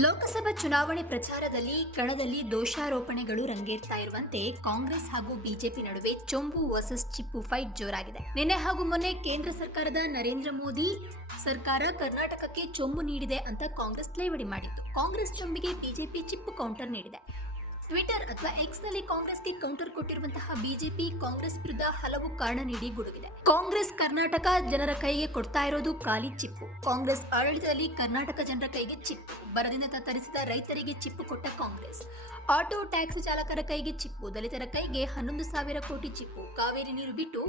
ಲೋಕಸಭಾ ಚುನಾವಣೆ ಪ್ರಚಾರದಲ್ಲಿ ಕಣದಲ್ಲಿ ದೋಷಾರೋಪಣೆಗಳು ರಂಗೇರ್ತಾ ಇರುವಂತೆ ಕಾಂಗ್ರೆಸ್ ಹಾಗೂ ಬಿಜೆಪಿ ನಡುವೆ ಚೊಂಬು ವರ್ಸಸ್ ಚಿಪ್ಪು ಫೈಟ್ ಜೋರಾಗಿದೆ. ನಿನ್ನೆ ಹಾಗೂ ಮೊನ್ನೆ ಕೇಂದ್ರ ಸರ್ಕಾರದ ನರೇಂದ್ರ ಮೋದಿ ಸರ್ಕಾರ ಕರ್ನಾಟಕಕ್ಕೆ ಚೊಂಬು ನೀಡಿದೆ ಅಂತ ಕಾಂಗ್ರೆಸ್ ಲೇವಡಿ ಮಾಡಿತ್ತು. ಕಾಂಗ್ರೆಸ್ ಚೊಂಬಿಗೆ ಬಿಜೆಪಿ ಚಿಪ್ಪು ಕೌಂಟರ್ ನೀಡಿದೆ. ಟ್ವಿಟರ್ ಅಥವಾ ಎಕ್ಸ್ನಲ್ಲಿ ಕಾಂಗ್ರೆಸ್ಗೆ ಕೌಂಟರ್ ಕೊಟ್ಟಿರುವಂತಹ ಬಿಜೆಪಿ ಕಾಂಗ್ರೆಸ್ ವಿರುದ್ಧ ಹಲವು ಕಾರಣ ನೀಡಿ ಗುಡುಗಿದೆ. ಕಾಂಗ್ರೆಸ್ ಕರ್ನಾಟಕ ಜನರ ಕೈಗೆ ಕೊಡ್ತಾ ಇರೋದು ಖಾಲಿ ಚಿಪ್ಪು. ಕಾಂಗ್ರೆಸ್ ಆಡಳಿತದಲ್ಲಿ ಕರ್ನಾಟಕ ಜನರ ಕೈಗೆ ಚಿಪ್ಪು. ಬರದಿಂದ ತತ್ತರಿಸಿದ ರೈತರಿಗೆ ಚಿಪ್ಪು ಕೊಟ್ಟ ಕಾಂಗ್ರೆಸ್. ಆಟೋ ಟ್ಯಾಕ್ಸಿ ಚಾಲಕರ ಕೈಗೆ ಚಿಪ್ಪು. ದಲಿತರ ಕೈಗೆ 11,000 ಕೋಟಿ ಚಿಪ್ಪು. ಕಾವೇರಿ ನೀರು ಬಿಟ್ಟು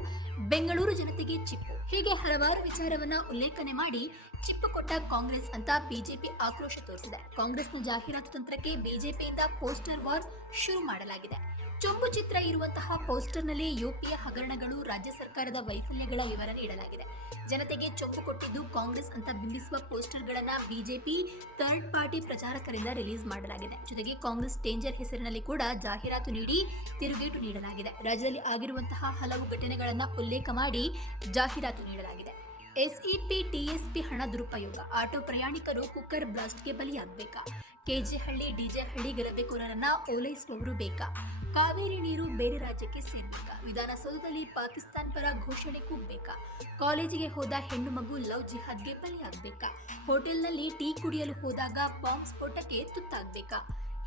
ಬೆಂಗಳೂರು ಜನತೆಗೆ ಚಿಪ್ಪು. ಹೀಗೆ ಹಲವಾರು ವಿಚಾರವನ್ನ ಉಲ್ಲೇಖನೆ ಮಾಡಿ ಚಿಪ್ಪು ಕೊಟ್ಟ ಕಾಂಗ್ರೆಸ್ ಅಂತ ಬಿಜೆಪಿ ಆಕ್ರೋಶ ತೋರಿಸಿದೆ. ಕಾಂಗ್ರೆಸ್ನ ಜಾಹೀರಾತು ತಂತ್ರಕ್ಕೆ ಬಿಜೆಪಿಯಿಂದ ಪೋಸ್ಟರ್ ವಾರ್ ಶುರು ಮಾಡಲಾಗಿದೆ. ಚೊಂಬು ಚಿತ್ರ ಇರುವಂತಹ ಪೋಸ್ಟರ್ನಲ್ಲಿ ಯುಪಿಯ ಹಗರಣಗಳು, ರಾಜ್ಯ ಸರ್ಕಾರದ ವೈಫಲ್ಯಗಳ ವಿವರ ನೀಡಲಾಗಿದೆ. ಜನತೆಗೆ ಚೊಂಬು ಕೊಟ್ಟಿದ್ದು ಕಾಂಗ್ರೆಸ್ ಅಂತ ಬಿಂಬಿಸುವ ಪೋಸ್ಟರ್ಗಳನ್ನ ಬಿಜೆಪಿ ಥರ್ಡ್ ಪಾರ್ಟಿ ಪ್ರಚಾರಕರಿಂದ ರಿಲೀಸ್ ಮಾಡಲಾಗಿದೆ. ಜೊತೆಗೆ ಕಾಂಗ್ರೆಸ್ ಡೇಂಜರ್ ಹೆಸರಿನಲ್ಲಿ ಕೂಡ ಜಾಹೀರಾತು ನೀಡಿ ತಿರುಗೇಟು ನೀಡಲಾಗಿದೆ. ರಾಜ್ಯದಲ್ಲಿ ಆಗಿರುವಂತಹ ಹಲವು ಘಟನೆಗಳನ್ನ ಉಲ್ಲೇಖ ಮಾಡಿ ಜಾಹೀರಾತು ನೀಡಲಾಗಿದೆ. ಎಸ್ಇಪಿ ಟಿಎಸ್ಪಿ ಹಣ ದುರುಪಯೋಗ. ಆಟೋ ಪ್ರಯಾಣಿಕರು ಕುಕ್ಕರ್ ಬ್ಲಾಸ್ಟ್ಗೆ ಬಲಿಯಾಗಬೇಕಾ? ಕೆಜೆಹಳ್ಳಿ ಡಿಜೆಹಳ್ಳಿ ಗಲಭೆಕೋರರನ್ನ ಓಲೈಸುವವರು ಬೇಕಾ? ಕಾವೇರಿ ನೀರು ಬೇರೆ ರಾಜ್ಯಕ್ಕೆ ಸೇರ್ಬೇಕಾ? ವಿಧಾನಸೌಧದಲ್ಲಿ ಪಾಕಿಸ್ತಾನ್ ಪರ ಘೋಷಣೆ ಕೂಗಬೇಕಾ? ಕಾಲೇಜಿಗೆ ಹೋದ ಹೆಣ್ಣು ಮಗು ಲವ್ ಜಿಹಾದ್ಗೆ ಬಲಿಯಾಗಬೇಕಾ? ಹೋಟೆಲ್ನಲ್ಲಿ ಟೀ ಕುಡಿಯಲು ಹೋದಾಗ ಬಾಂಬ್ ಸ್ಫೋಟಕ್ಕೆ ತುತ್ತಾಗಬೇಕಾ?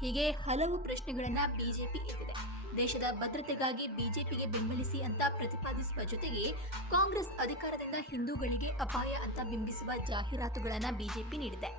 ಹೀಗೆ ಹಲವು ಪ್ರಶ್ನೆಗಳನ್ನ ಬಿಜೆಪಿ ಎತ್ತಿದೆ. ದೇಶದ ಭದ್ರತೆಗಾಗಿ ಬಿಜೆಪಿಗೆ ಬೆಂಬಲಿಸಿ ಅಂತ ಪ್ರತಿಪಾದಿಸುವ ಜೊತೆಗೆ ಕಾಂಗ್ರೆಸ್ ಅಧಿಕಾರದಿಂದ ಹಿಂದೂಗಳಿಗೆ ಅಪಾಯ ಅಂತ ಬಿಂಬಿಸುವ ಜಾಹೀರಾತುಗಳನ್ನ ಬಿಜೆಪಿ ನೀಡಿದೆ.